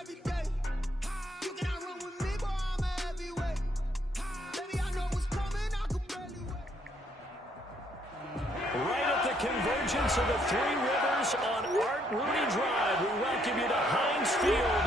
every day. You cannot run with me, boy, I'm a heavyweight. Baby, I know what's coming, I could barely wait. Right at the convergence of the Three Rivers on Art Rooney Drive, we welcome you to Heinz Field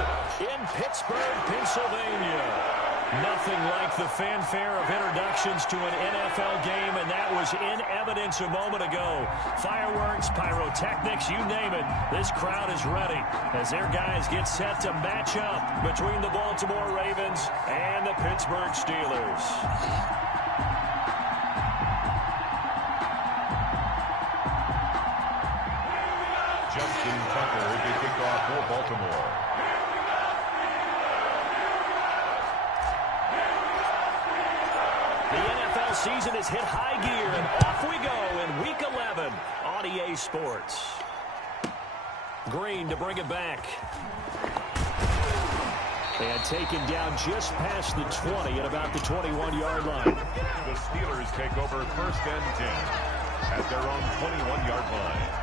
in Pittsburgh, Pennsylvania. Nothing like the fanfare of introductions to an NFL game, and that was in evidence a moment ago. Fireworks, pyrotechnics, you name it. This crowd is ready as their guys get set to match up between the Baltimore Ravens and the Pittsburgh Steelers. Justin Tucker to kick off for Baltimore. The NFL season has hit high gear, and off we go in Week 11 on EA Sports. Green to bring it back. And taken down just past the 20 at about the 21-yard line. The Steelers take over 1st and 10 at their own 21-yard line.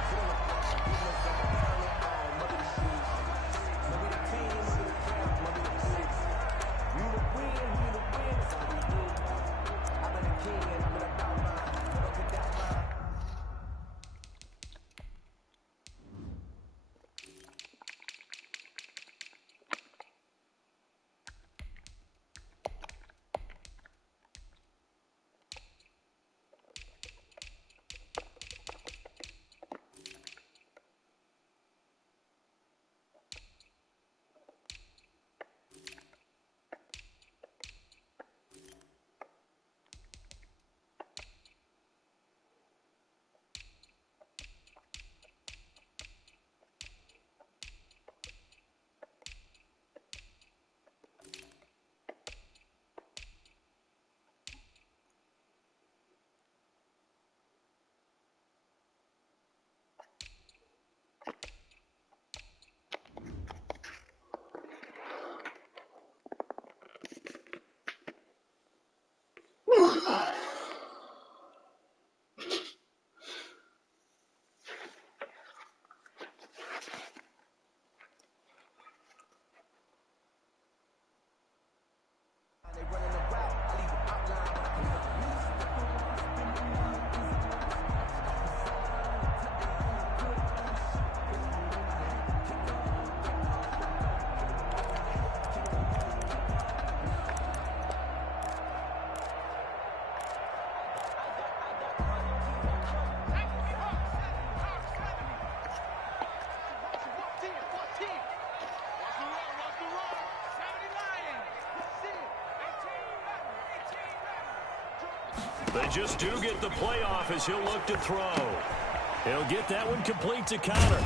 They just do get the playoff as he'll look to throw. He'll get that one complete to Connor.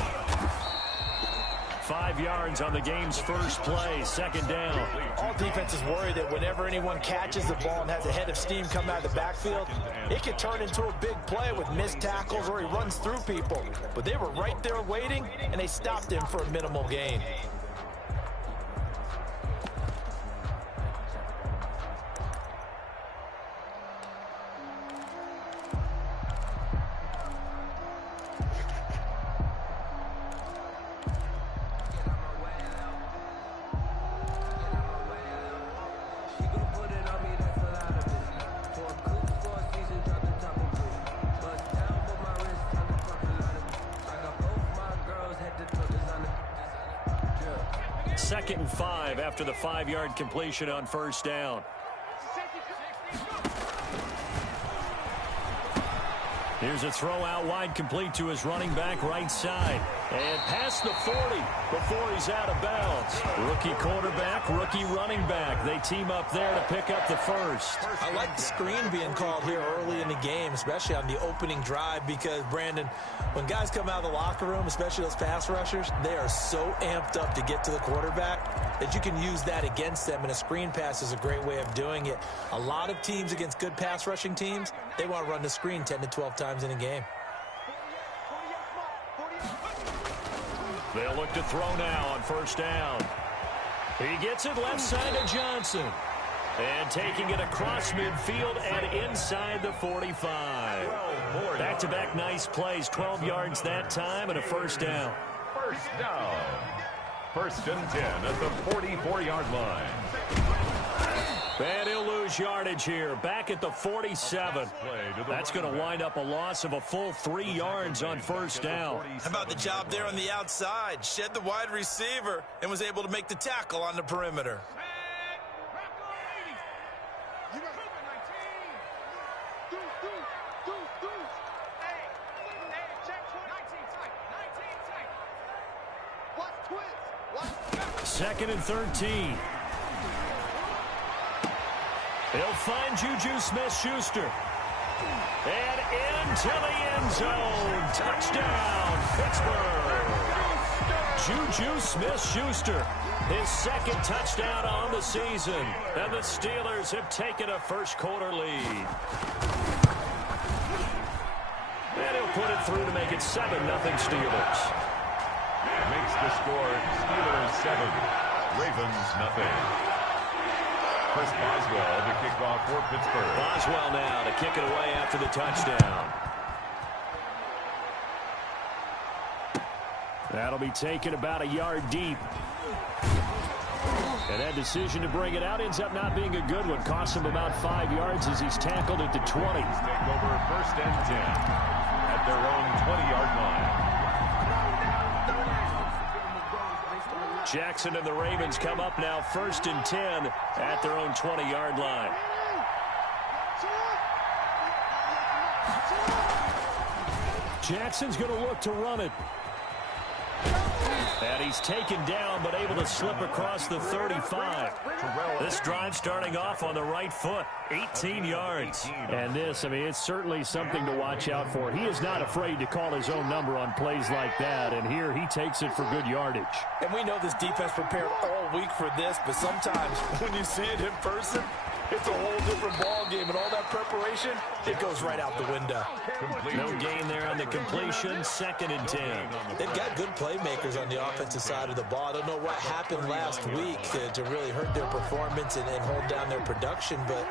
5 yards on the game's first play, 2nd down. All defenses worry that whenever anyone catches the ball and has a head of steam come out of the backfield, it could turn into a big play with missed tackles or he runs through people. But they were right there waiting, and they stopped him for a minimal gain. Second and 5 after the 5-yard completion on 1st down. Here's a throw out wide, complete to his running back right side. And past the 40 before he's out of bounds. Rookie quarterback, rookie running back. They team up there to pick up the first. I like the screen being called here early in the game, especially on the opening drive, because, Brandon, when guys come out of the locker room, especially those pass rushers, they are so amped up to get to the quarterback that you can use that against them, and a screen pass is a great way of doing it. A lot of teams against good pass rushing teams, they want to run the screen 10 to 12 times in a game. They'll look to throw now on 1st down. He gets it left side to Johnson. And taking it across midfield and inside the 45. Back-to-back nice plays, 12 yards that time and a 1st down. 1st down. first and 10 at the 44-yard line. And he'll lose yardage here, back at the 47. That's going to wind up a loss of a full 3 yards on first down. How about the job there on the outside? Shed the wide receiver and was able to make the tackle on the perimeter. Second and 13. He'll find Juju Smith-Schuster. And into the end zone. Touchdown, Pittsburgh. Juju Smith-Schuster, his second touchdown on the season. And the Steelers have taken a first-quarter lead. And he'll put it through to make it 7-0 Steelers. Makes the score Steelers 7, Ravens nothing. Chris Boswell to kick off for Pittsburgh. Boswell now to kick it away after the touchdown. That'll be taken about a yard deep. And that decision to bring it out ends up not being a good one. Costs him about 5 yards as he's tackled at the 20. Take over first and 10 at their own 20-yard line. Jackson and the Ravens come up now first and 10 at their own 20-yard line. Jackson's going to look to run it. And he's taken down, but able to slip across the 35. This drive starting off on the right foot, 18 yards. And this, I mean, it's certainly something to watch out for. He is not afraid to call his own number on plays like that, and here he takes it for good yardage. And we know this defense prepared all week for this, but sometimes when you see it in person, it's a whole different ball game, and all that preparation, it goes right out the window. No gain there on the completion, second and 10. They've got good playmakers on the offensive side of the ball. I don't know what happened last week to really hurt their performance and hold down their production, but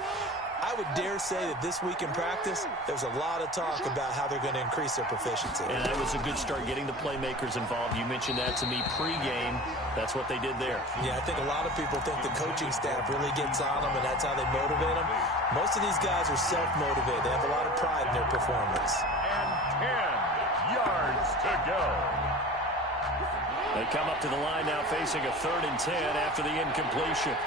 I would dare say that this week in practice, there's a lot of talk about how they're going to increase their proficiency. And that was a good start getting the playmakers involved. You mentioned that to me pregame. That's what they did there. Yeah, I think a lot of people think the coaching staff really gets on them, and that's how they motivate them. Most of these guys are self-motivated. They have a lot of pride in their performance. And 10 yards to go. They come up to the line now facing a third and 10 after the incompletion.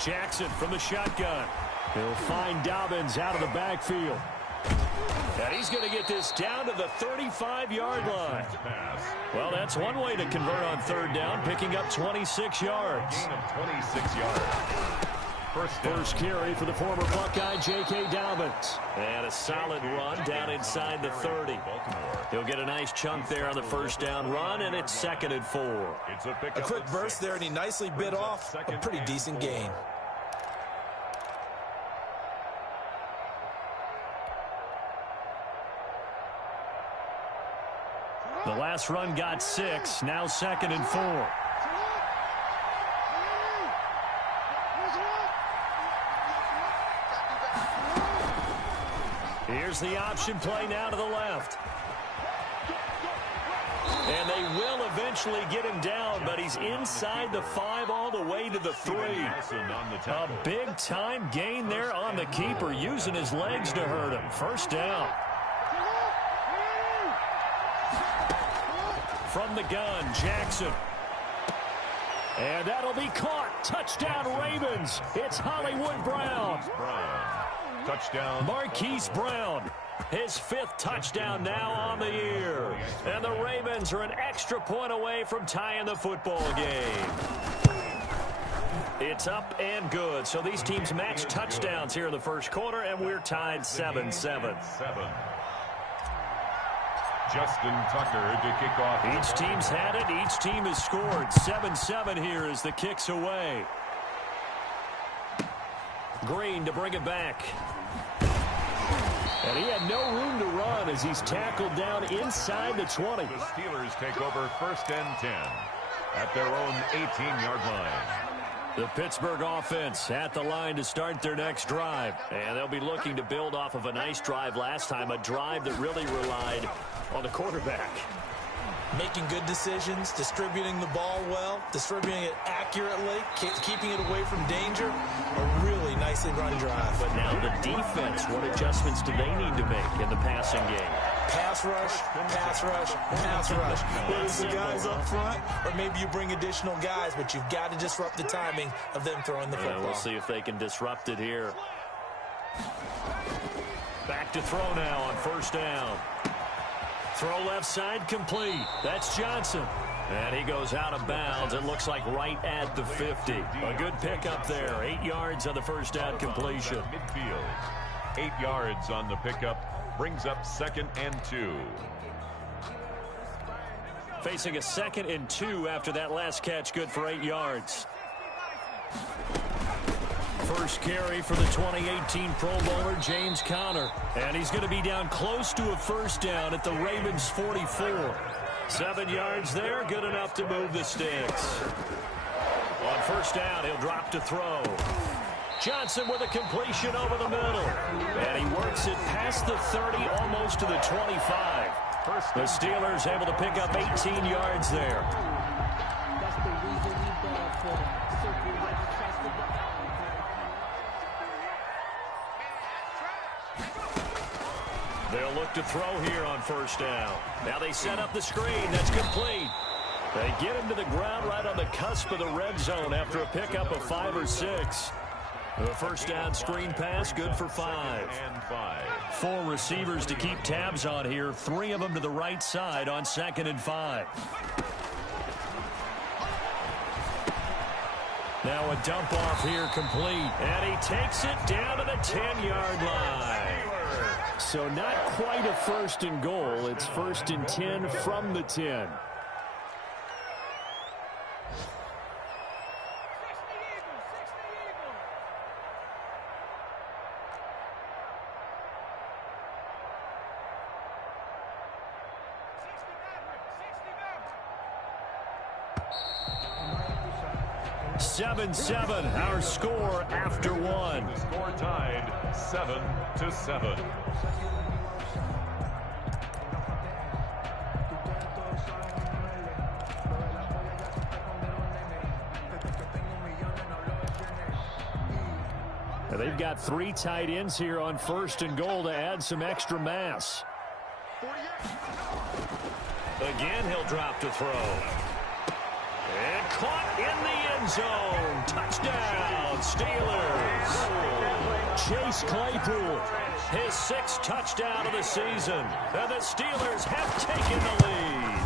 Jackson from the shotgun. He'll find Dobbins out of the backfield. And he's going to get this down to the 35-yard line. Well, that's one way to convert on third down, picking up 26 yards. Gain of 26 yards. First carry for the former Buckeye, J.K. Dobbins. And a solid run down inside the 30. He'll get a nice chunk there on the first down run, and it's second and 4. A quick burst there, and he nicely bit off a pretty decent gain. The last run got 6, now second and 4. Here's the option play now to the left. And they will eventually get him down, but he's inside the 5 all the way to the 3. A big-time gain there on the keeper, using his legs to hurt him. First down. From the gun, Jackson. And that'll be caught. Touchdown, Ravens. It's Hollywood Brown. Touchdown. Marquise Brown. His 5th touchdown now on the year. And the Ravens are an extra point away from tying the football game. It's up and good. So these teams match touchdowns here in the first quarter, and we're tied 7-7. Justin Tucker to kick off. Each team's had it. Each team has scored. 7-7 here as the kick's away. Green to bring it back. And he had no room to run as he's tackled down inside the 20. The Steelers take over 1st and 10 at their own 18-yard line. The Pittsburgh offense at the line to start their next drive. And they'll be looking to build off of a nice drive last time, a drive that really relied on the quarterback. Making good decisions, distributing the ball well, distributing it accurately, keeping it away from danger. A really nicely run drive. But now the defense, what adjustments do they need to make in the passing game? Pass rush, pass rush, pass rush. Whether it's the guys up front or maybe you bring additional guys, but you've got to disrupt the timing of them throwing the football. We'll see if they can disrupt it here. Back to throw now on 1st down. Throw left side complete. That's Johnson. And he goes out of bounds. It looks like right at the 50. A good pickup there. 8 yards on the 1st down completion. Midfield. 8 yards on the pickup. Brings up 2nd and 2. Facing a 2nd and 2 after that last catch. Good for 8 yards. First carry for the 2018 Pro Bowler, James Conner. And he's going to be down close to a 1st down at the Ravens' 44. 7 yards there, good enough to move the sticks. On 1st down, he'll drop to throw. Johnson with a completion over the middle. And he works it past the 30, almost to the 25. The Steelers able to pick up 18 yards there. They'll look to throw here on 1st down. Now they set up the screen. That's complete. They get him to the ground right on the cusp of the red zone after a pickup of 5 or 6. The 1st down screen pass, good for 5. 4 receivers to keep tabs on here. 3 of them to the right side on 2nd and 5. Now a dump off here complete. And he takes it down to the 10-yard line. So not quite a 1st and goal. It's 1st and 10 from the 10. Seven, our score after 1. The score tied 7-7. Now they've got 3 tight ends here on 1st and goal to add some extra mass. Again, he'll drop to throw. And caught in the end zone. Touchdown, Steelers. Chase Claypool, his 6th touchdown of the season. And the Steelers have taken the lead.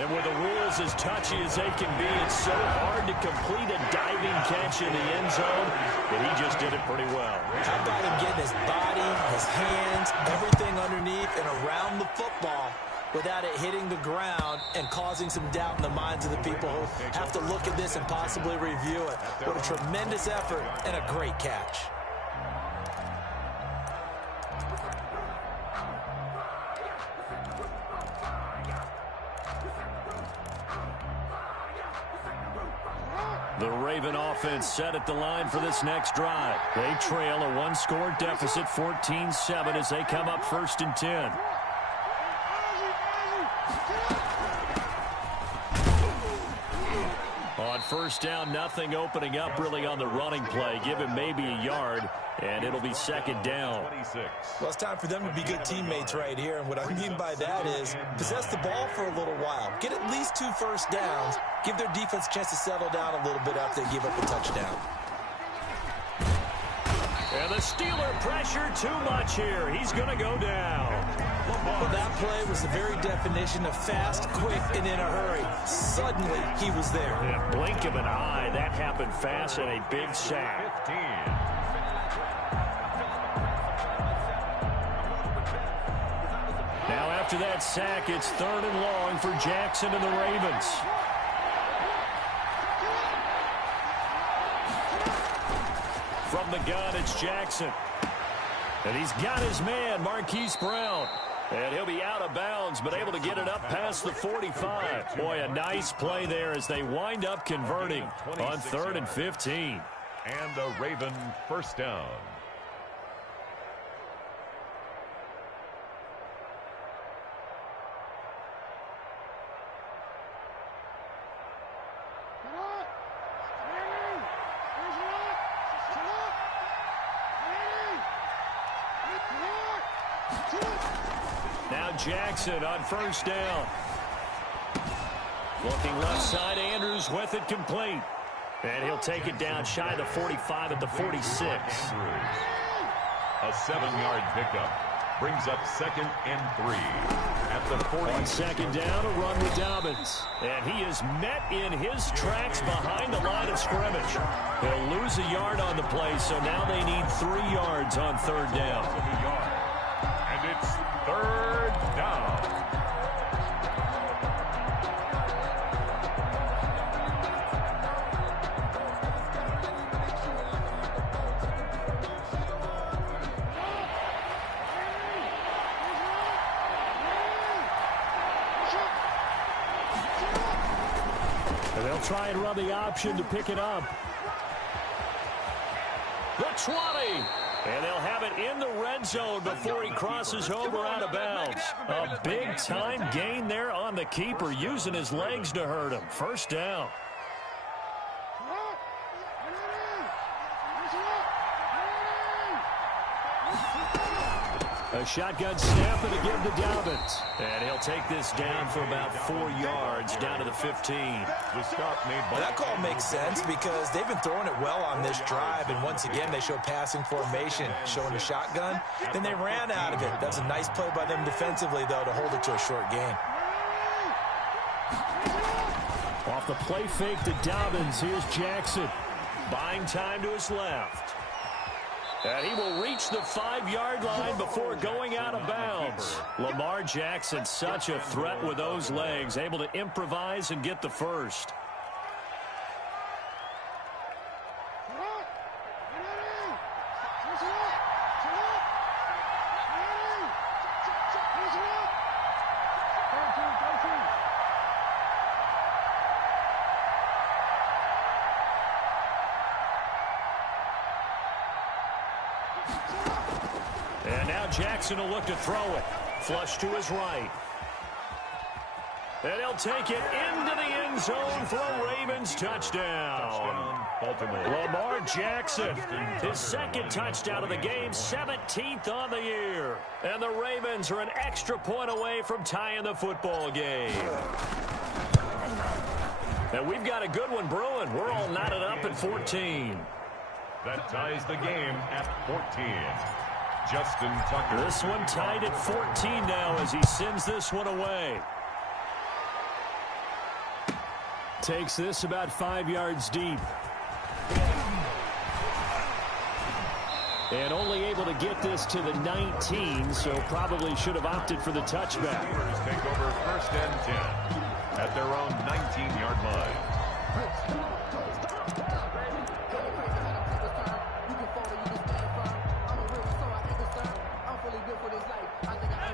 And with the rules as touchy as they can be, it's so hard to complete a diving catch in the end zone, but he just did it pretty well. How about him getting his body, his hands, everything underneath and around the football without it hitting the ground and causing some doubt in the minds of the people who have to look at this and possibly review it. What a tremendous effort and a great catch. The Raven offense set at the line for this next drive. They trail a 1-score deficit, 14-7, as they come up 1st and 10. On 1st down, nothing opening up really on the running play. Give him maybe a yard, and it'll be 2nd down. Well, it's time for them to be good teammates right here, and what I mean by that is possess the ball for a little while. Get at least 2 first downs. Give their defense a chance to settle down a little bit after they give up a touchdown. And the Steeler pressure too much here. He's going to go down. Well, that play was the very definition of fast, quick, and in a hurry. Suddenly, he was there. In a blink of an eye, that happened fast and a big sack. 15. Now after that sack, it's 3rd and long for Jackson and the Ravens. From the gun, it's Jackson. And he's got his man, Marquise Brown. And he'll be out of bounds, but able to get it up past the 45. Boy, a nice play there as they wind up converting on 3rd and 15. And a Raven first down. Now Jackson on first down. Looking left side, Andrews with it complete. And he'll take it down shy of the 45 at the 46. A 7-yard pickup brings up 2nd and 3 at the 40. On second down, a run with Dobbins. And he is met in his tracks behind the line of scrimmage. He'll lose a yard on the play, so now they need 3 yards on 3rd down. And it's 3rd down. And they'll try and run the option to pick it up. The 20. And they'll have it in the red zone before he crosses over out of bounds. A big-time gain there on the keeper, using his legs to hurt him. First down. A shotgun snap and a give to Dobbins. And he'll take this down for about 4 yards, down to the 15. The stop made by That call makes sense because they've been throwing it well on this drive, and once again they show passing formation, showing the shotgun. Then they ran out of it. That's a nice play by them defensively, though, to hold it to a short gain. Off the play fake to Dobbins, here's Jackson. Buying time to his left. And he will reach the 5-yard line before going out of bounds. Lamar Jackson, such a threat with those legs, able to improvise and get the first. And now Jackson will look to throw it. Flush to his right. And he'll take it into the end zone for a Ravens touchdown. Baltimore. Lamar Jackson, his 2nd touchdown of the game, 17th on the year. And the Ravens are an extra point away from tying the football game. And we've got a good one brewing. We're all knotted up at 14. That ties the game at 14. Justin Tucker. This one tied at 14 now as he sends this one away. Takes this about 5 yards deep. And only able to get this to the 19, so probably should have opted for the touchback. Steelers take over 1st and 10 at their own 19-yard line.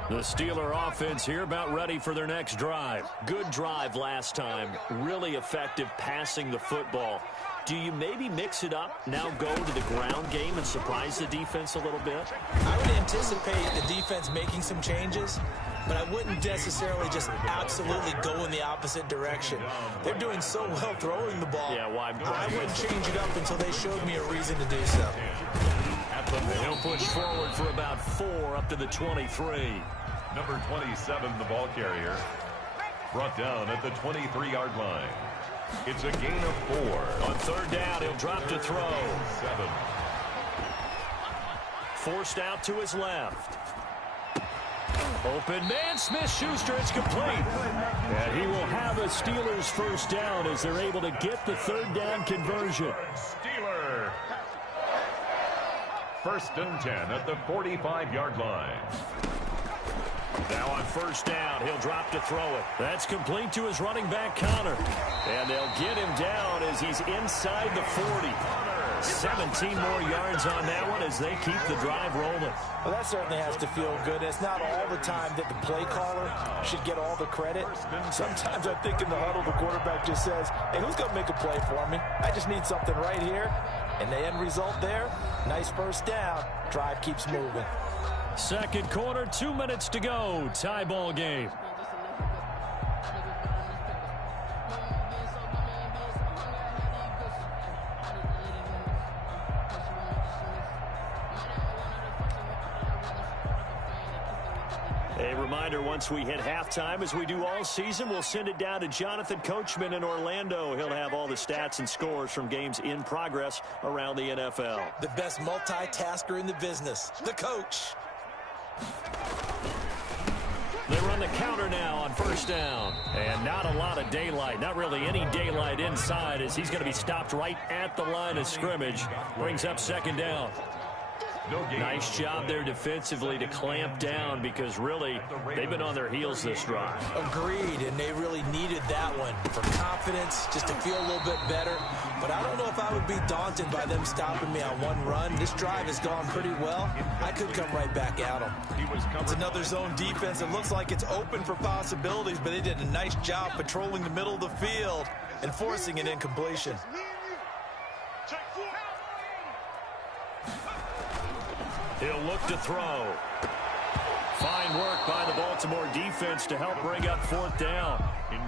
The Steeler offense here about ready for their next drive. Good drive last time. Really effective passing the football. Do you maybe mix it up, now go to the ground game and surprise the defense a little bit? I would anticipate the defense making some changes, but I wouldn't necessarily just absolutely go in the opposite direction. They're doing so well throwing the ball. Yeah, why? I wouldn't change it up until they showed me a reason to do so. He'll push forward for about 4 up to the 23. Number 27, the ball carrier, brought down at the 23-yard line. It's a gain of 4. On 3rd down, he'll drop to throw. 7. Forced out to his left. Open man, Smith-Schuster, it's complete. And he will have a Steelers first down as they're able to get the 3rd down conversion. Steeler. 1st and 10 at the 45-yard line. Now on first down, he'll drop to throw it. That's complete to his running back, Connor. And they'll get him down as he's inside the 40. 17 more yards on that one as they keep the drive rolling. Well, that certainly has to feel good. It's not all the time that the play caller should get all the credit. Sometimes I think in the huddle, the quarterback just says, hey, who's going to make a play for me? I just need something right here. And the end result there, nice first down. Drive keeps moving. Second quarter, 2 minutes to go. Tie ball game. A reminder, once we hit halftime, as we do all season, we'll send it down to Jonathan Coachman in Orlando. He'll have all the stats and scores from games in progress around the NFL. The best multitasker in the business, the coach. They run the counter now on first down. And not a lot of daylight, not really any daylight inside, as he's going to be stopped right at the line of scrimmage. Brings up second down. Nice job there defensively to clamp down, because really they've been on their heels this drive. Agreed, and they really needed that one for confidence, just to feel a little bit better. But I don't know if I would be daunted by them stopping me on one run. This drive has gone pretty well. I could come right back at them. It's another zone defense. It looks like it's open for possibilities, but they did a nice job patrolling the middle of the field and forcing an incompletion. He'll look to throw. Fine work by the Baltimore defense to help bring up fourth down.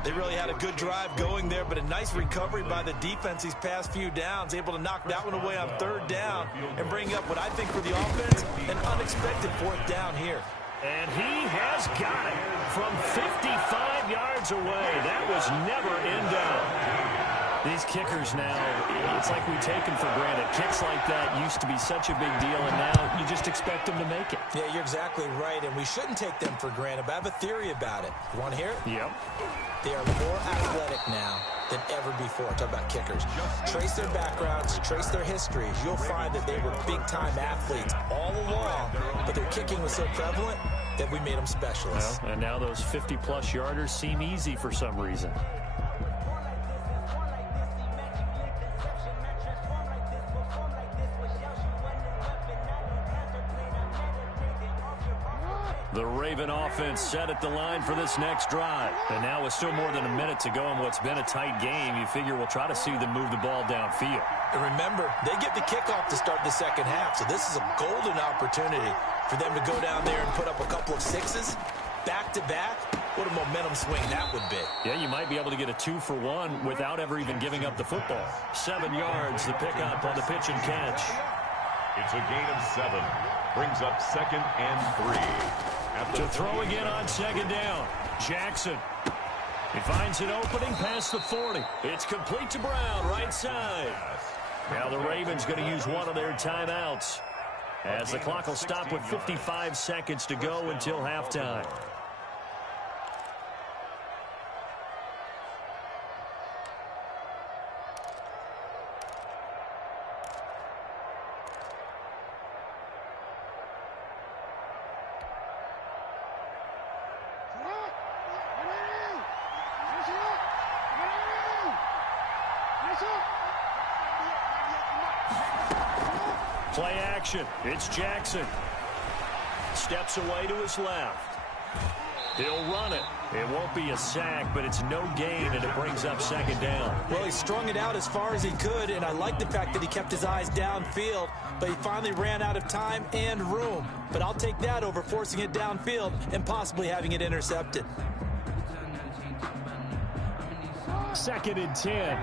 They really had a good drive going there, but a nice recovery by the defense these past few downs, able to knock that one away on third down and bring up what I think for the offense, an unexpected fourth down here. And he has got it from 55 yards away. That was never in doubt. These kickers now, it's like we take them for granted. Kicks like that used to be such a big deal, and now you just expect them to make it. Yeah, you're exactly right, and we shouldn't take them for granted, but I have a theory about it. You want to hear it? Yep. They are more athletic now than ever before. Talk about kickers. Trace their backgrounds, trace their histories. You'll find that they were big-time athletes all along, but their kicking was so prevalent that we made them specialists. Well, and now those 50-plus yarders seem easy for some reason. The Raven offense set at the line for this next drive. And now with still more than a minute to go in what's been a tight game, you figure we'll try to see them move the ball downfield. And remember, they get the kickoff to start the second half, so this is a golden opportunity for them to go down there and put up a couple of sixes back-to-back. What a momentum swing that would be. Yeah, you might be able to get a 2-for-1 without ever even giving up the football. 7 yards, the pickup on the pitch and catch. It's a gain of 7. Brings up 2nd and 3. To throw again on second down. Jackson. He finds an opening past the 40. It's complete to Brown, right side. Now the Ravens going to use one of their timeouts, as the clock will stop with 55 seconds to go until halftime. Play action. It's Jackson. Steps away to his left. He'll run it. It won't be a sack, but it's no gain, and it brings up second down. Well, he strung it out as far as he could, and I like the fact that he kept his eyes downfield, but he finally ran out of time and room. But I'll take that over forcing it downfield and possibly having it intercepted. 2nd and 10.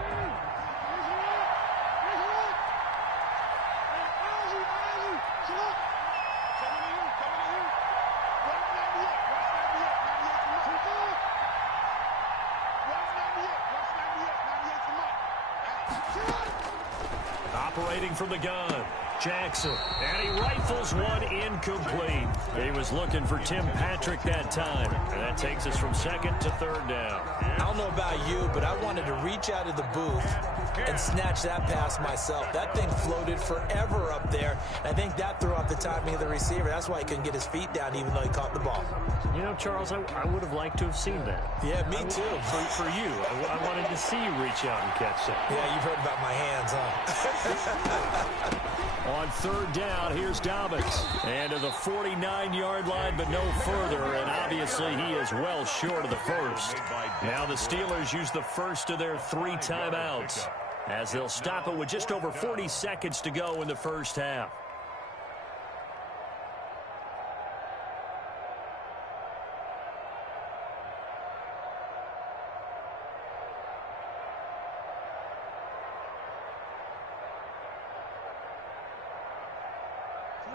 Operating from the gun, Jackson, and he rifles one incomplete. He was looking for Tim Patrick that time, and that takes us from 2nd to 3rd down. I don't know about you, but I wanted to reach out of the booth and snatch that pass myself. That thing floated forever up there. I think that threw off the timing of the receiver. That's why he couldn't get his feet down even though he caught the ball. You know, Charles, I would have liked to have seen that. Yeah, me too. For you. I wanted to see you reach out and catch that. Yeah, you've heard about my hands, huh? On third down, here's Dobbins. And to the 49-yard line, but no further. And obviously, he is well short of the first. Now the Steelers use the first of their 3 timeouts, as they'll stop it with just over 40 seconds to go in the first half.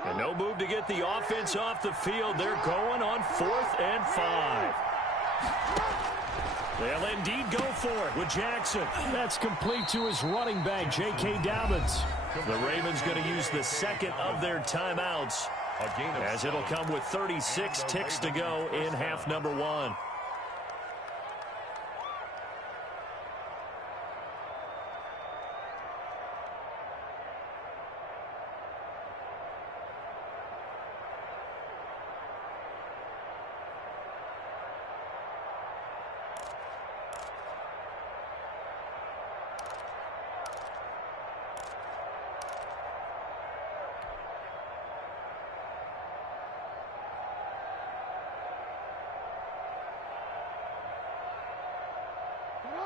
And no move to get the offense off the field. They're going on 4th and 5. They'll indeed go for it with Jackson. That's complete to his running back, J.K. Dobbins. The Ravens going to use the second of their timeouts, as it'll come with 36 ticks to go in half number 1.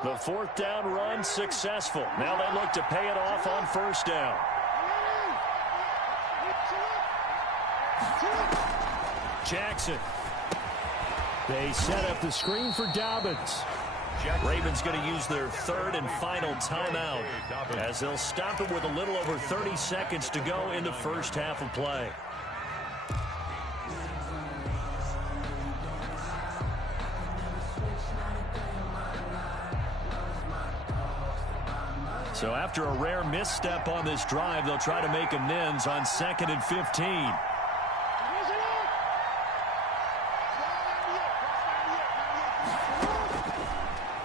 The 4th down run successful. Now they look to pay it off on 1st down. Jackson. They set up the screen for Dobbins. Ravens going to use their 3rd and final timeout, as they'll stop it with a little over 30 seconds to go in the first half of play. So after a rare misstep on this drive, they'll try to make amends on 2nd and 15.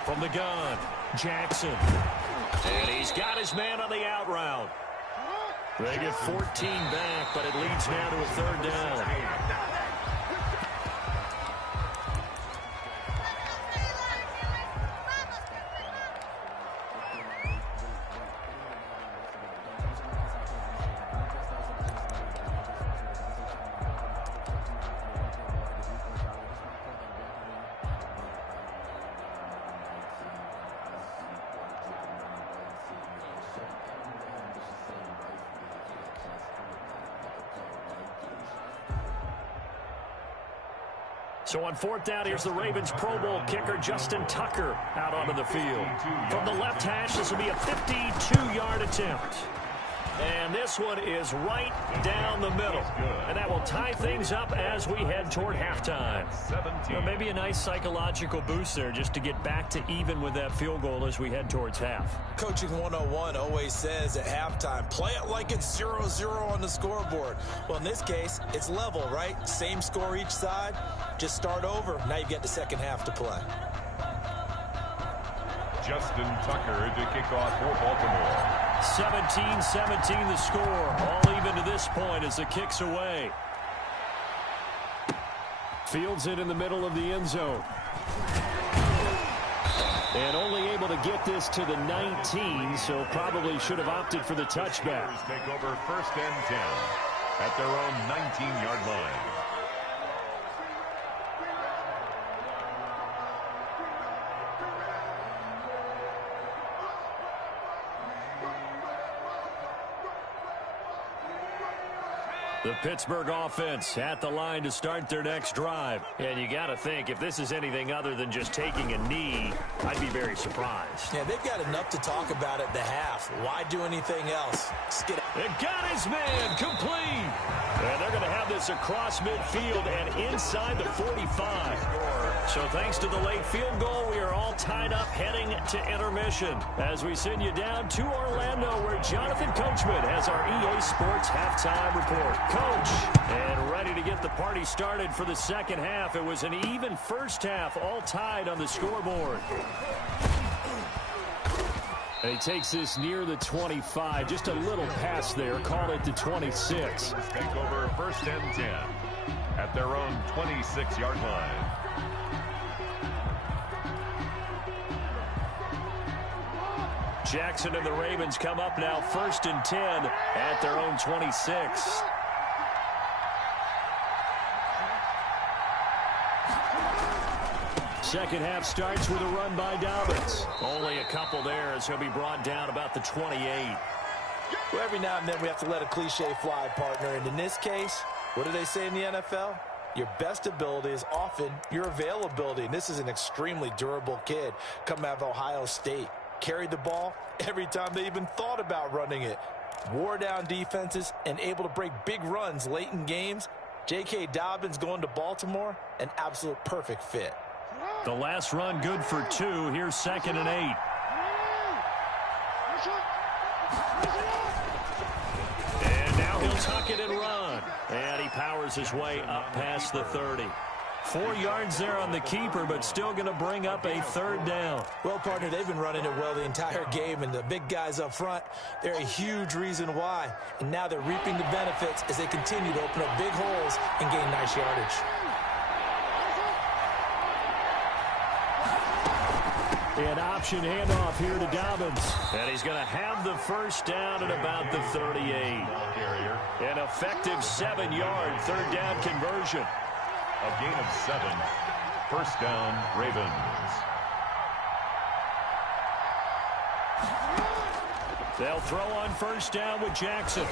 From the gun, Jackson. And he's got his man on the out route. They get 14 back, but it leads now to a 3rd down. So on 4th down, here's the Ravens Pro Bowl kicker, Justin Tucker, out onto the field. From the left hash, this will be a 52-yard attempt. And this one is right down the middle. And that will tie things up as we head toward halftime. Well, maybe a nice psychological boost there just to get back to even with that field goal as we head towards half. Coaching 101 always says at halftime, play it like it's 0-0 on the scoreboard. Well, in this case, it's level, right? Same score each side. Just start over. Now you get the second half to play. Justin Tucker to kick off for Baltimore. 17-17 the score. All even to this point as the kick's away. Fields it in the middle of the end zone. And only able to get this to the 19, so probably should have opted for the touchback. Take over 1st and 10 at their own 19-yard line. The Pittsburgh offense at the line to start their next drive. And you got to think, if this is anything other than just taking a knee, I'd be very surprised. Yeah, they've got enough to talk about at the half. Why do anything else? It got his man complete. And they're going to have this across midfield and inside the 45. So thanks to the late field goal, we are all tied up heading to intermission as we send you down to Orlando where Jonathan Coachman has our EA Sports halftime report. Coach, and ready to get the party started for the second half. It was an even first half, all tied on the scoreboard. And he takes this near the 25, just a little pass there, call it the 26. Take over 1st and 10 at their own 26-yard line. Jackson and the Ravens come up now 1st and 10 at their own 26. Second half starts with a run by Dobbins. Only a couple there as he'll be brought down about the 28. Well, every now and then we have to let a cliche fly, partner. And in this case, what do they say in the NFL? Your best ability is often your availability. And this is an extremely durable kid coming out of Ohio State. Carried the ball every time they even thought about running it. Wore down defenses and able to break big runs late in games. J.K. Dobbins going to Baltimore, an absolute perfect fit. The last run good for 2. Here's 2nd and 8. And now he'll tuck it and run. And he powers his way up past the 30. 4 yards there on the keeper, but still going to bring up a 3rd down. Well, partner, they've been running it well the entire game, and the big guys up front, they're a huge reason why. And now they're reaping the benefits as they continue to open up big holes and gain nice yardage. An option handoff here to Dobbins. And he's going to have the 1st down at about the 38. An effective 7-yard 3rd down conversion. A gain of 7. 1st down, Ravens. They'll throw on 1st down with Jackson.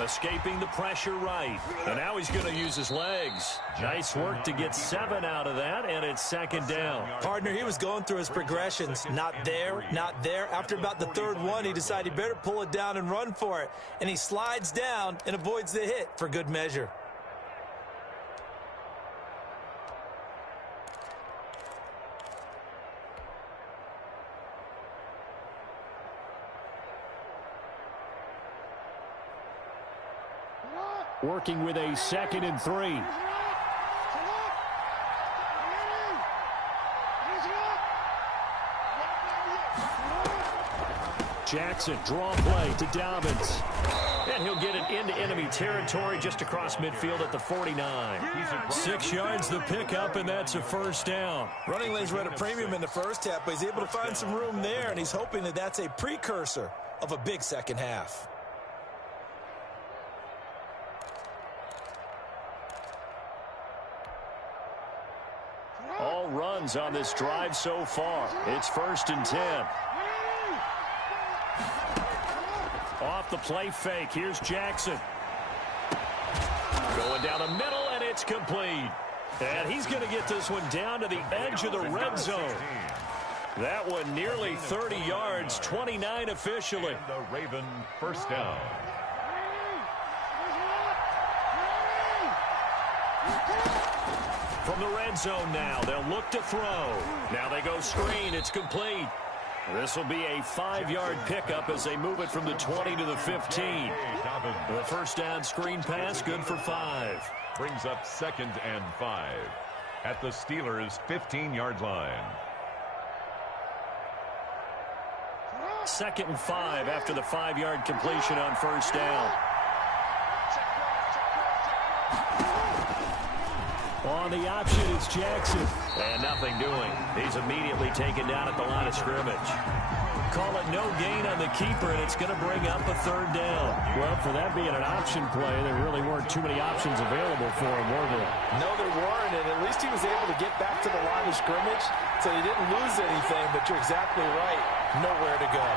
Escaping the pressure right. And now he's going to use his legs. Nice work to get 7 out of that, and it's 2nd down. Partner, he was going through his progressions. Not there, not there. After about the 3rd one, he decided he better pull it down and run for it. And he slides down and avoids the hit for good measure. Working with a 2nd and 3. Jackson, draw play to Dobbins. And he'll get it into enemy territory just across midfield at the 49. 6 yards the pickup, and that's a 1st down. Running lanes were at a premium in the first half, but he's able to find some room there, and he's hoping that that's a precursor of a big second half. All runs on this drive so far. It's 1st and 10. Off the play fake. Here's Jackson. Going down the middle, and it's complete. And he's going to get this one down to the edge of the red zone. That one nearly 30 yards, 29 officially. The Raven 1st down. From the red zone now, they'll look to throw. Now they go screen. It's complete. This will be a 5-yard pickup as they move it from the 20 to the 15. The 1st down screen pass, good for 5. Brings up 2nd and 5 at the Steelers' 15-yard line. 2nd and 5 after the 5-yard completion on 1st down. On the option, it's Jackson. And nothing doing. He's immediately taken down at the line of scrimmage. Call it no gain on the keeper, and it's going to bring up a 3rd down. Well, for that being an option play, there really weren't too many options available for him, were there? No, there weren't, and at least he was able to get back to the line of scrimmage, so he didn't lose anything, but you're exactly right. Nowhere to go.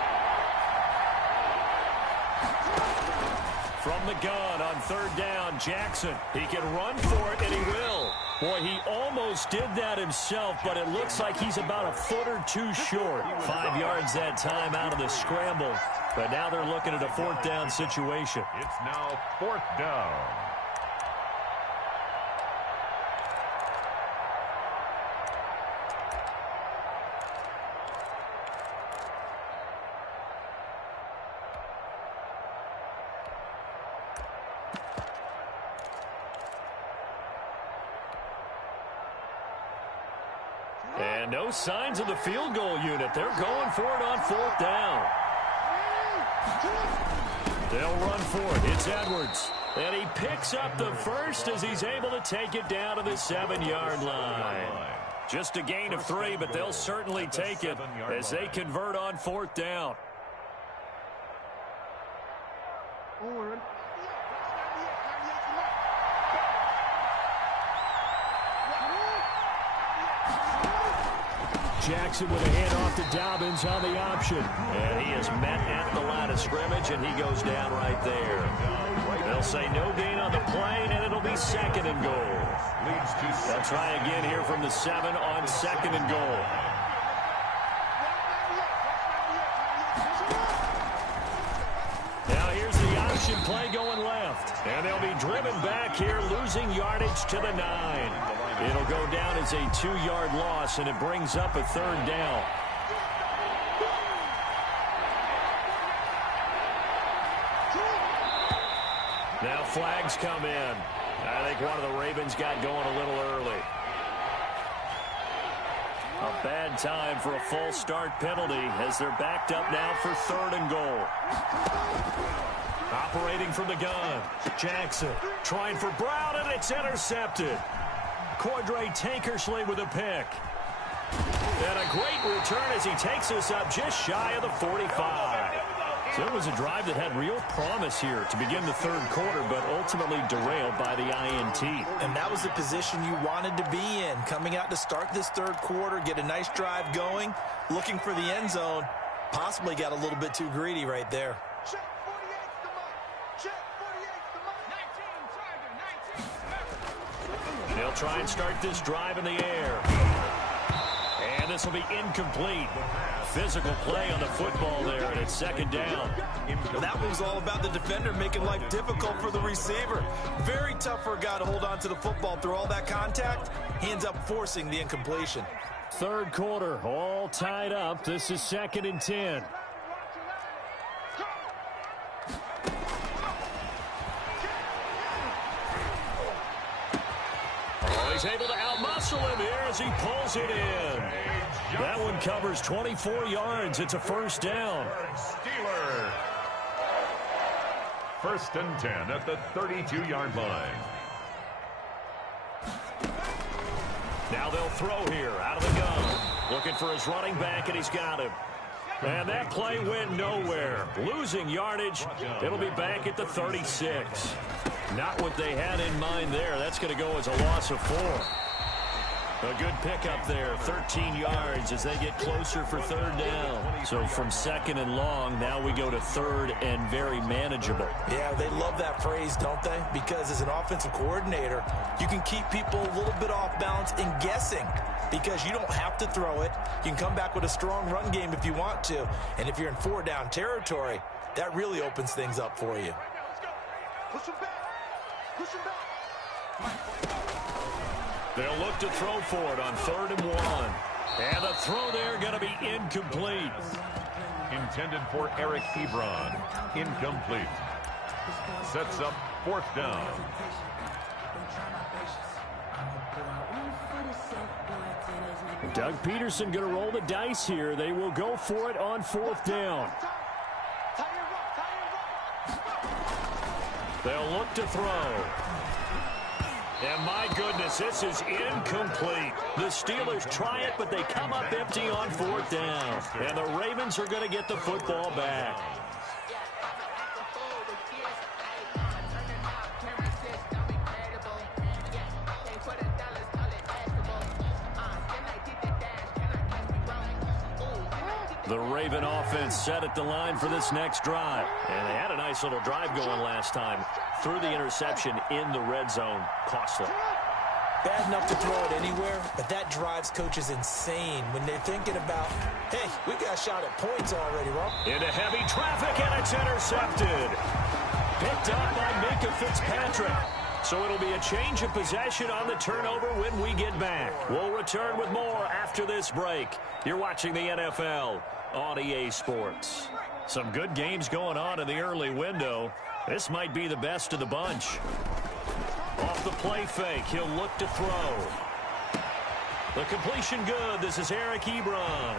From the gun on 3rd down, Jackson. He can run for it, and he will. Boy, he almost did that himself, but it looks like he's about a foot or 2 short. 5 yards that time out of the scramble. But now they're looking at a 4th down situation. It's now 4th down. no signs of the field goal unit. They're going for it on 4th down. They'll run for it. It's Edwards. And he picks up the first as he's able to take it down to the 7-yard line. Just a gain of 3, but they'll certainly take it as they convert on 4th down. Jackson with a handoff to Dobbins on the option. And he is met at the line of scrimmage, and he goes down right there. They'll say no gain on the play, and it'll be 2nd and goal. They'll try again here from the 7 on 2nd and goal. Now here's the option play going left. And they'll be driven back here, losing yardage to the 9. It'll go down as a 2-yard loss, and it brings up a 3rd down. Now flags come in. I think one of the Ravens got going a little early. A bad time for a false start penalty as they're backed up now for 3rd and goal. Operating from the gun, Jackson trying for Brown, and it's intercepted. Cordray Tankersley with a pick. And a great return as he takes us up just shy of the 45. So it was a drive that had real promise here to begin the 3rd quarter, but ultimately derailed by the INT. And that was the position you wanted to be in, coming out to start this 3rd quarter, get a nice drive going, looking for the end zone. Possibly got a little bit too greedy right there. They'll try and start this drive in the air. And this will be incomplete. Physical play on the football there, and it's 2nd down. Well, that was all about the defender making life difficult for the receiver. Very tough for a guy to hold on to the football through all that contact. He ends up forcing the incompletion. 3rd quarter, all tied up. This is 2nd and 10. He's able to outmuscle him here as he pulls it in. That one covers 24 yards. It's a 1st down. Steeler. 1st and 10 at the 32-yard line. Now they'll throw here out of the gun. Looking for his running back, and he's got him. And that play went nowhere. Losing yardage. It'll be back at the 36. Not what they had in mind there. That's going to go as a loss of 4. A good pickup there, 13 yards as they get closer for 3rd down. So from 2nd and long, now we go to 3rd and very manageable. Yeah, they love that phrase, don't they? Because as an offensive coordinator, you can keep people a little bit off balance and guessing because you don't have to throw it. You can come back with a strong run game if you want to. And if you're in 4-down territory, that really opens things up for you. Push him back. Push him back. They'll look to throw for it on 3rd and 1. And the throw there going to be incomplete. Intended for Eric Ebron. Incomplete. Sets up 4th down. Doug Peterson going to roll the dice here. They will go for it on 4th down. They'll look to throw. And my goodness, this is incomplete. The Steelers try it, but they come up empty on 4th down. And the Ravens are going to get the football back. The Raven offense set at the line for this next drive. And they had a nice little drive going last time. Threw the interception in the red zone. Costly. Bad enough to throw it anywhere, but that drives coaches insane when they're thinking about, hey, we got shot at points already, Rob. Into heavy traffic, and it's intercepted. Picked up by Minka Fitzpatrick. So it'll be a change of possession on the turnover when we get back. We'll return with more after this break. You're watching the NFL on EA Sports. Some good games going on in the early window. This might be the best of the bunch. Off the play fake, he'll look to throw. The completion good. This is Eric Ebron.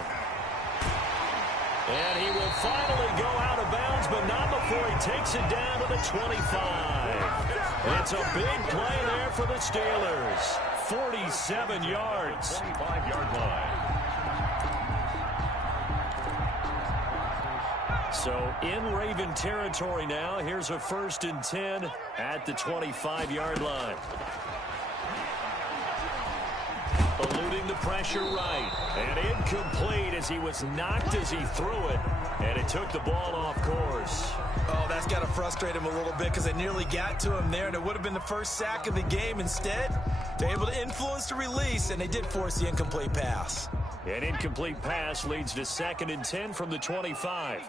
And he will finally go out of bounds, but not before he takes it down to the 25. It's a big play there for the Steelers. 47 yards. 25-yard line. So in Raven territory now. Here's a 1st and 10 at the 25-yard line. Eluding the pressure right. And incomplete as he was knocked as he threw it. And it took the ball off course. Oh, that's got to frustrate him a little bit because they nearly got to him there, and it would have been the first sack of the game. Instead, they're able to influence the release, and they did force the incomplete pass. An incomplete pass leads to 2nd and 10 from the 25.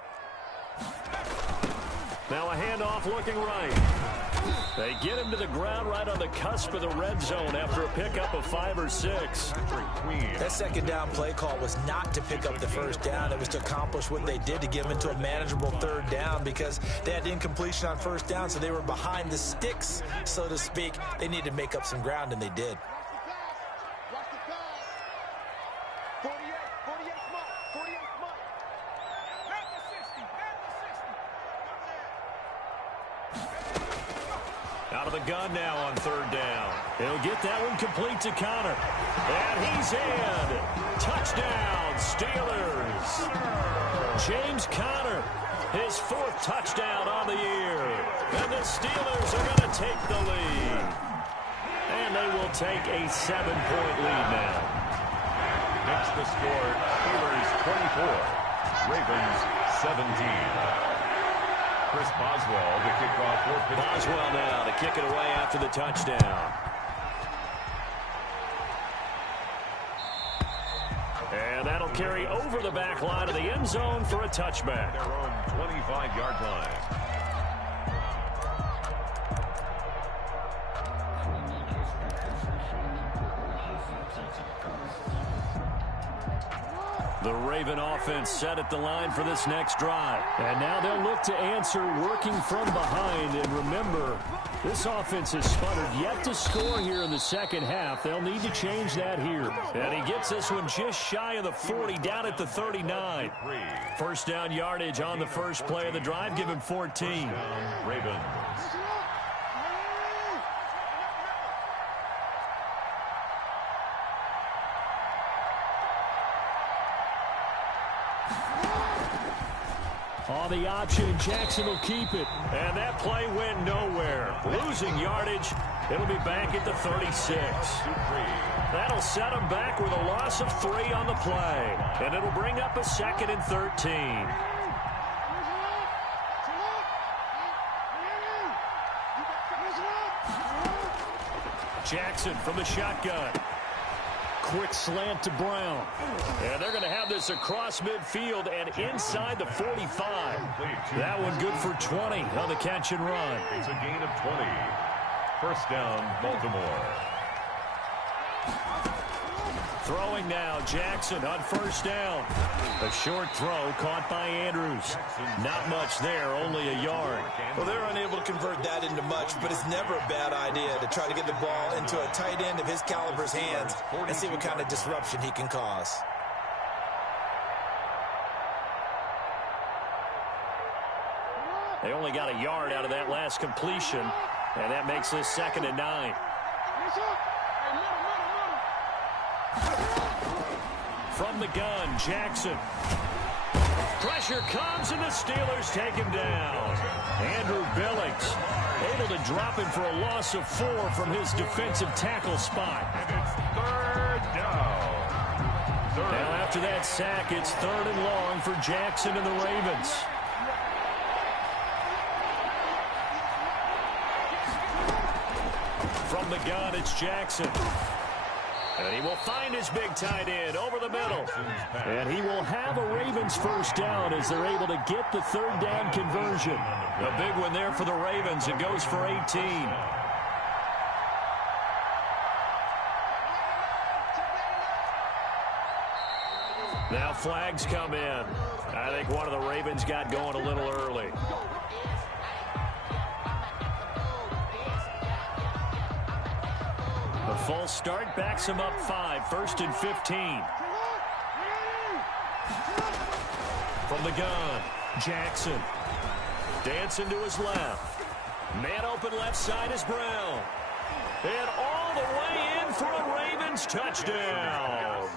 Now a handoff looking right. They get him to the ground right on the cusp of the red zone after a pickup of 5 or 6. That 2nd down play call was not to pick up the 1st down. It was to accomplish what they did to get him into a manageable 3rd down because they had incompletion on 1st down, so they were behind the sticks, so to speak. They needed to make up some ground, and they did. Out of the gun now on 3rd down. He'll get that one complete to Connor. And he's in. Touchdown, Steelers. James Conner, his 4th touchdown on the year. And the Steelers are going to take the lead. And they will take a 7-point lead now. Makes the score Steelers 24, Ravens 17. Chris Boswell to kick off for Pittsburgh. Boswell now to kick it away after the touchdown. And that'll carry over the back line of the end zone for a touchback. Their own 25-yard line. The Raven offense set at the line for this next drive. And now they'll look to answer working from behind. And remember, this offense has sputtered yet to score here in the 2nd half. They'll need to change that here. And he gets this one just shy of the 40, down at the 39. 1st down yardage on the first play of the drive. Give him 14. Ravens. On the option, Jackson will keep it. And that play went nowhere. Losing yardage. It'll be back at the 36. That'll set him back with a loss of 3 on the play. And it'll bring up a 2nd and 13. Jackson from the shotgun. Quick slant to Brown. And they're going to have this across midfield and inside the 45. That one good for 20 on the catch and run. It's a gain of 20. 1st down, Baltimore. Throwing now, Jackson on 1st down. A short throw caught by Andrews. Not much there, only a yard. Well, they're unable to convert that into much, but it's never a bad idea to try to get the ball into a tight end of his caliber's hands and see what kind of disruption he can cause. They only got a yard out of that last completion, and that makes this 2nd and 9. From the gun, Jackson. Pressure comes, and the Steelers take him down. Andrew Billings able to drop him for a loss of 4 from his defensive tackle spot. And it's 3rd down. Now after that sack, it's 3rd and long for Jackson and the Ravens. From the gun, it's Jackson. And he will find his big tight end over the middle. And he will have a Ravens 1st down as they're able to get the 3rd down conversion. A big one there for the Ravens. It goes for 18. Now flags come in. I think one of the Ravens got going a little early. A false start backs him up 5, 1st and 15. From the gun, Jackson. Dancing to his left. Man open left side is Brown. And all the way in for a Ravens touchdown.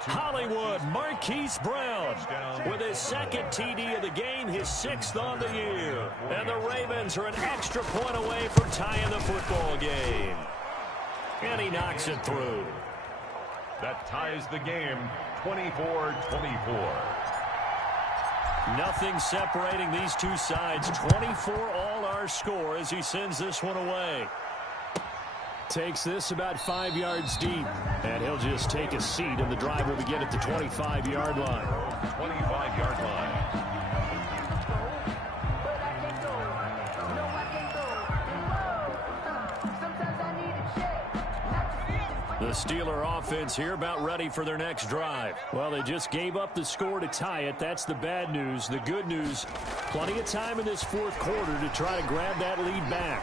Hollywood Marquise Brown with his 2nd TD of the game, his 6th on the year. And the Ravens are an extra point away from tying the football game. And he knocks it through. That ties the game 24-24. Nothing separating these two sides. 24 all our score as he sends this one away. Takes this about 5 yards deep, and he'll just take a seat, and the drive will begin at the 25-yard line. 25-yard line. The Steeler offense here about ready for their next drive. Well, they just gave up the score to tie it. That's the bad news. The good news, plenty of time in this 4th quarter to try to grab that lead back.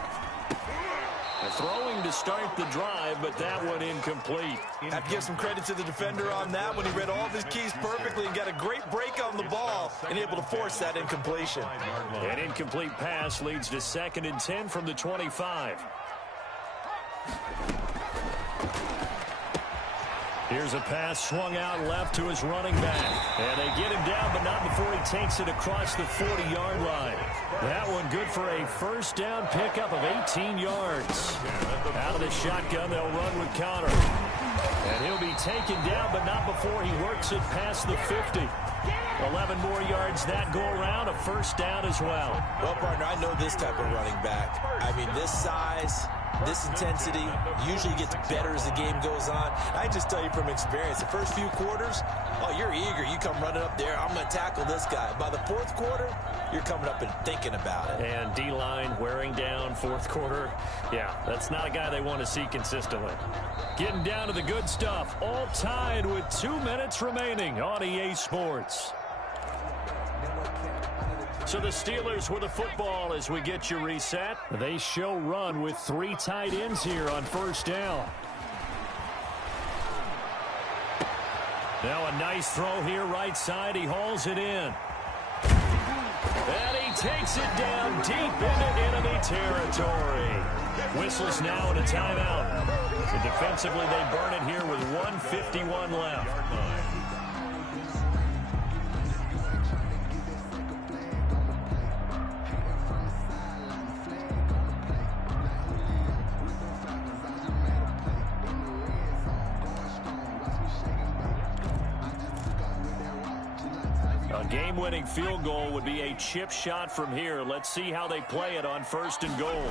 Throwing to start the drive, but that one incomplete. I have to give some credit to the defender on that when he read all of his keys perfectly and got a great break on the ball and able to force that incompletion. An incomplete pass leads to 2nd and 10 from the 25. Here's a pass swung out left to his running back. And they get him down, but not before he takes it across the 40-yard line. That one good for a 1st down pickup of 18 yards. Out of the shotgun, they'll run with Connor. And he'll be taken down, but not before he works it past the 50. 11 more yards that go around, a 1st down as well. Well, partner, I know this type of running back. I mean, this size, this intensity usually gets better as the game goes on. I just tell you from experience, the first few quarters, oh, you're eager. You come running up there, I'm going to tackle this guy. By the 4th quarter, you're coming up and thinking about it. And D-line wearing down 4th quarter. Yeah, that's not a guy they want to see consistently. Getting down to the good stuff. All tied with 2 minutes remaining on EA Sports. So the Steelers with the football as we get you reset. They show run with 3 tight ends here on 1st down. Now a nice throw here right side. He hauls it in. And he takes it down deep into enemy territory. Whistles now in a timeout. And defensively they burn it here with 1:51 left. A game-winning field goal would be a chip shot from here. Let's see how they play it on 1st and goal.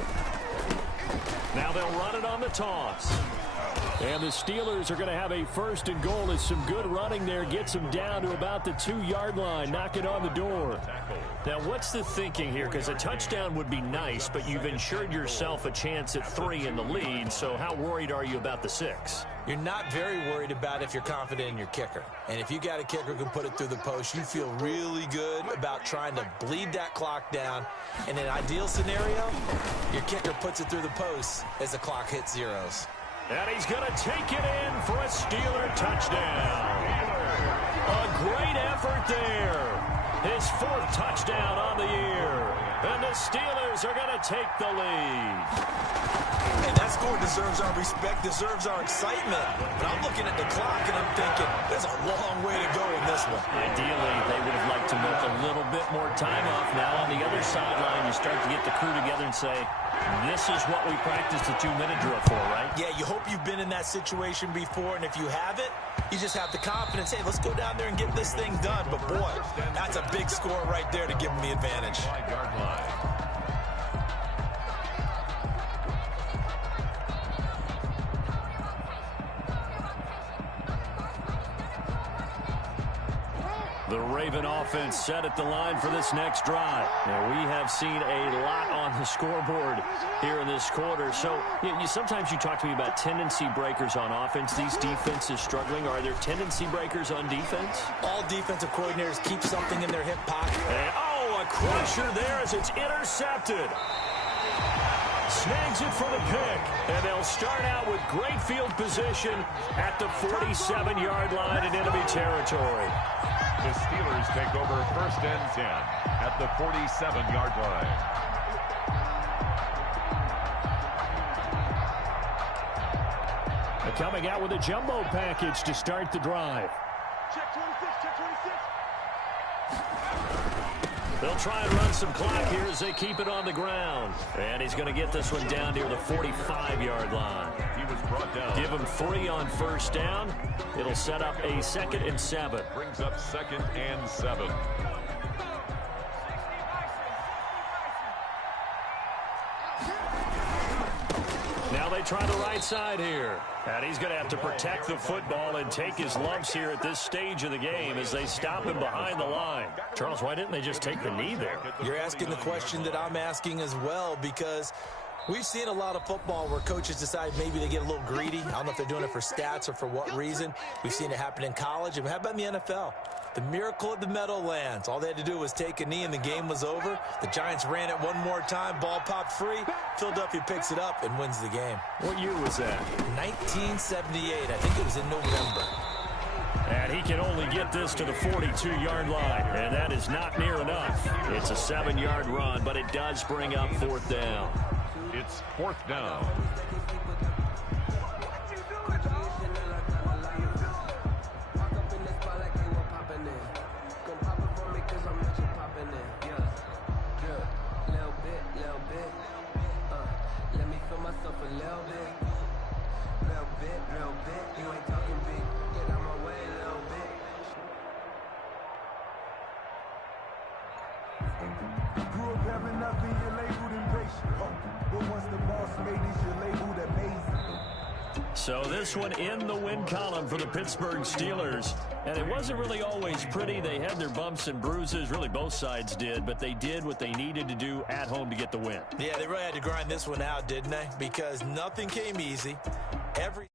Now they'll run it on the toss. And the Steelers are going to have a 1st and goal. As some good running there gets them down to about the 2-yard line. Knock it on the door. Now what's the thinking here? Because a touchdown would be nice, but you've ensured yourself a chance at 3 in the lead. So how worried are you about the 6? You're not very worried about if you're confident in your kicker. And if you got a kicker who can put it through the post, you feel really good about trying to bleed that clock down. In an ideal scenario, your kicker puts it through the post as the clock hits zeros. And he's going to take it in for a Steeler touchdown. A great effort there. His 4th touchdown on the year. And the Steelers are going to take the lead. And that score deserves our respect, deserves our excitement. But I'm looking at the clock and I'm thinking, there's a long way to go in this one. Ideally, they would have liked to milk a little bit more time off. Now on the other sideline, you start to get the crew together and say, this is what we practiced the 2-minute drill for, right? Yeah, you hope you've been in that situation before, and if you haven't, you just have the confidence, hey, let's go down there and get this thing done. But boy, that's a big score right there to give them the advantage. 5-yard line. The Raven offense set at the line for this next drive. Now, we have seen a lot on the scoreboard here in this quarter. So, sometimes you talk to me about tendency breakers on offense. These defenses struggling. Are there tendency breakers on defense? All defensive coordinators keep something in their hip pocket. And, a crusher there as it's intercepted. Snags it for the pick. And they'll start out with great field position at the 47-yard line in enemy territory. The Steelers take over 1st and 10 at the 47-yard line. Coming out with a jumbo package to start the drive. Check 26, check 26. They'll try and run some clock here as they keep it on the ground. And he's going to get this one down near the 45-yard line. He was brought down. Give him 3 on 1st down. It'll set up a 2nd and 7. Brings up 2nd and 7. Now they try the right side here. And he's going to have to protect the football and take his lumps here at this stage of the game as they stop him behind the line. Charles, why didn't they just take the knee there? You're asking the question that I'm asking as well, because we've seen a lot of football where coaches decide maybe they get a little greedy. I don't know if they're doing it for stats or for what reason. We've seen it happen in college. And how about in the NFL? The miracle of the Meadowlands. All they had to do was take a knee and the game was over. The Giants ran it one more time. Ball popped free. Philadelphia picks it up and wins the game. What year was that? 1978. I think it was in November. And he can only get this to the 42-yard line. And that is not near enough. It's a 7-yard run, but it does bring up 4th down. It's 4th down. So this one in the win column for the Pittsburgh Steelers. And it wasn't really always pretty. They had their bumps and bruises. Really, both sides did. But they did what they needed to do at home to get the win. Yeah, they really had to grind this one out, didn't they? Because nothing came easy. Every